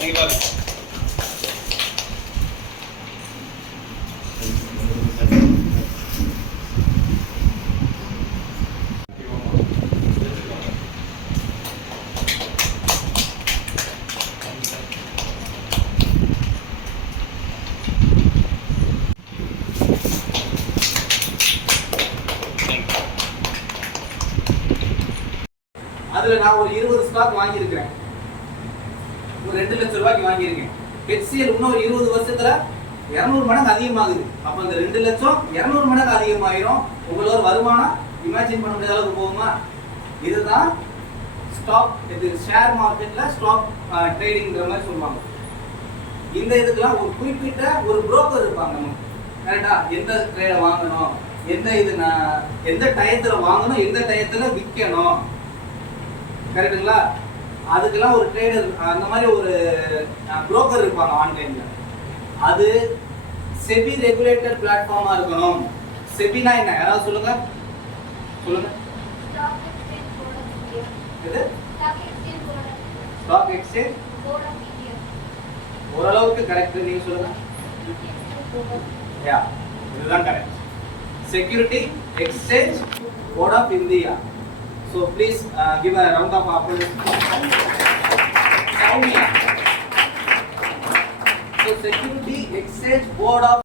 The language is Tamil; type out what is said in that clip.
நீங்க பாருங்க. அதுல நான் ஒரு 20 ஸ்டாக் வாங்கியிருக்கிறேன். ஒரு 2 லட்சம் ரூபாய்க்கு வாங்கியிருக்கேன். HCL இன்னும் ஒரு 20 வருஷத்துல 200 மடங்கு அதிகமாகுது. அப்ப அந்த 2 லட்சம் 200 மடங்கு அதிகமாயிரும். உங்களோட வருமானம் இமேஜின் பண்ண முடியாத அளவுக்கு போகுமா? இதுதான் ஸ்டாக், இது ஷேர் மார்க்கெட்ல ஸ்டாக் ட்ரேடிங்ங்கிற மாதிரி சொல்லுவாங்க. இந்த இதுக்கெல்லாம் ஒரு குறிப்பிட்ட ஒரு புரோக்கர் இருப்பாங்க நமக்கு. கரெக்டா? எந்த ட்ரேட வாங்கணும், எந்த டயத்துல வாங்கணும், எந்த டயத்துல விற்கணும், கரெக்டுங்களா? அதுக்கெல்லாம் ஒரு ட்ரேடர், அந்த மாதிரி ஒரு புரோக்கர் இருப்பாங்க ஆன்லைன்ல. அது செபி ரெகுலேட்டட் பிளாட்ஃபார்மா இருக்கணும். செபினா என்ன? யாராவது சொல்லுங்க. எது? ஸ்டாக் எக்ஸ்சேஞ்ச் ஓரளவுக்கு கரெக்ட். நீங்க சொல்லுங்க. யா, இதுதான் correct. Security exchange board of India. So please give a round of applause. So Security Exchange Board of